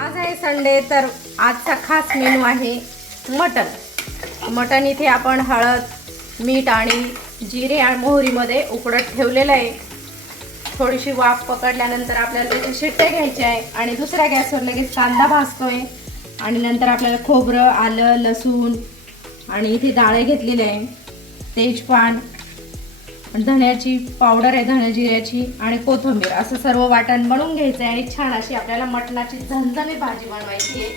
आज आहे संडे तर आजचा खास मेनू आहे मटन मटन इथे आपण हळद मीठ आणि जिरे आणि मोहरीमध्ये उकडत ठेवलेलं आहे. थोडीशी वाफ पकडल्यानंतर आपल्याला त्याचे शिट्टे घ्यायचे आहे आणि दुसऱ्या गॅसवर लगेच कांदा भाजतोय. आणि नंतर आपल्याला खोबरं आलं लसूण आणि इथे डाळे घेतलेले आहे. तेजपान धण्याची पावडर आहे धण्या जिऱ्याची आणि कोथिंबीर असं सर्व वाटण बनवून घ्यायचं आहे आणि छान अशी आपल्याला मटणाची झणझणी भाजी बनवायची आहे.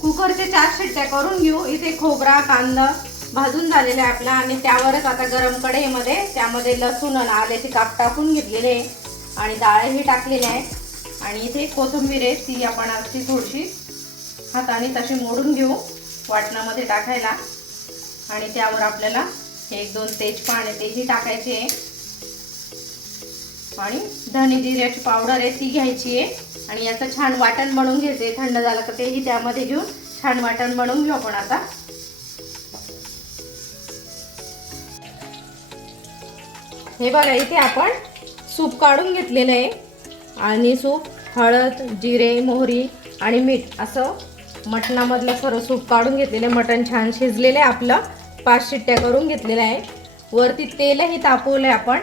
कुकरचे चार शिट्ट्या करून घेऊ. इथे खोबरा कांदा भाजून झालेला आहे आपला आणि त्यावरच आता गरम कढईमध्ये त्यामध्ये लसूण आणि आल्याचे काप टाकून घेतलेले आहे. आणि डाळही टाकलेले आहे. आणि इथे कोथिंबीर आहे ती आपण अगदी थोडीशी हाताने तशी मोडून घेऊ वाटणामध्ये टाकायला. आणि त्यावर आपल्याला एक दोन तेज पाने तेही टाकायचे आणि धने जिऱ्याची पावडर आहे ती घ्यायची आहे. आणि याचं छान वाटण बनवून घ्यायचे थंड झालं का तेही त्यामध्ये घेऊन छान वाटण बनवून घेऊ आपण आता. हे बघा इथे आपण सूप काढून घेतलेलं आहे. आणि सूप हळद जिरे मोहरी आणि मीठ असं मटणामधलं सर्व सूप काढून घेतलेलं आहे. मटण छान शिजलेलं आहे आपलं. पाच शिट्ट्या करून घेतलेल्या आहे वरती तेलही तापवलं आहे आपण.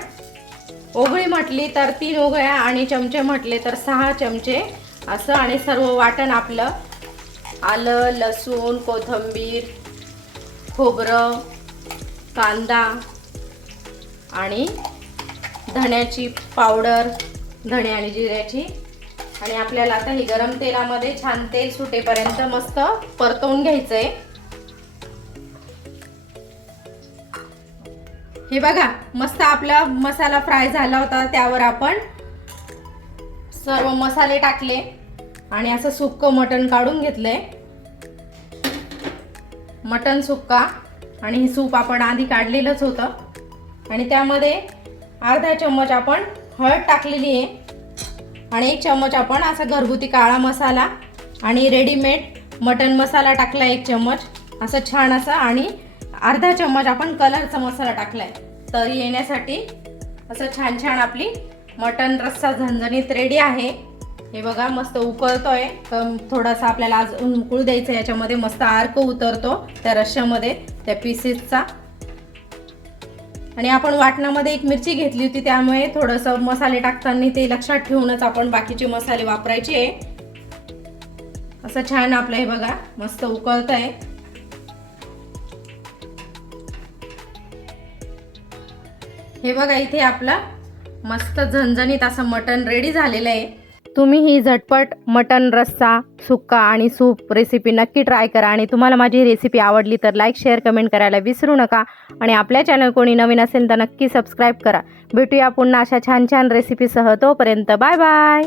ओघळी म्हटली तर तीन ओघळ्या आणि चमचे म्हटले तर सहा चमचे. असं आणि सर्व वाटण आपलं. आलं लसूण कोथिंबीर खोबरं कांदा आणि धण्याची पावडर धणे आणि जिऱ्याची. आणि आपल्याला आता ही गरम तेलामध्ये छान तेल सुटेपर्यंत मस्त परतवून घ्यायचं आहे हे बघा मस्त आपला मसाला फ्राय झाला होता त्यावर आपण सर्व मसाले टाकले आणि असं सुक्कं मटण काढून घेतलंय. मटण सुक्का आणि हे सूप आपण आधी काढलेलंच होतं. आणि त्यामध्ये अर्धा चम्मच आपण हळद टाकलेली आहे. आणि एक चम्मच आपण असा घरगुती काळा मसाला आणि रेडीमेड मटन मसाला टाकला एक चम्मच. असं छान असं आणि अर्धा चम्मच आपण कलरचा मसाला टाकलाय. तरी येण्यासाठी असं छान छान आपली मटन रस्सा झणझणीत रेडी आहे. हे बघा मस्त उकळतोय. तर थोडासा आपल्याला आज उकळू द्यायचं याच्यामध्ये मस्त आर्क उतरतो त्या रश्श्यामध्ये त्या पीसेसचा आणि आपण वाटणामध्ये एक मिरची घेतली होती त्यामुळे थोडंसं मसाले टाकताना ते लक्षात ठेवूनच आपण बाकीचे मसाले वापरायचे. असं छान आपलं हे बघा मस्त उकळत आहे हे बघा इथे आपला मस्त झणझणीत असं मटण रेडी झालेलं आहे. तुम्ही ही झटपट मटन रस्सा सुक्का आणि सूप रेसिपी नक्की ट्राय करा आणि तुम्हाला माझी रेसिपी आवडली तर लाईक शेअर कमेंट करायला विसरू नका. आणि आपल्या चॅनल कोणी नवीन असेल तर नक्की सबस्क्राईब करा. भेटूया पुन्हा अशा छान छान रेसिपीसह तोपर्यंत बाय बाय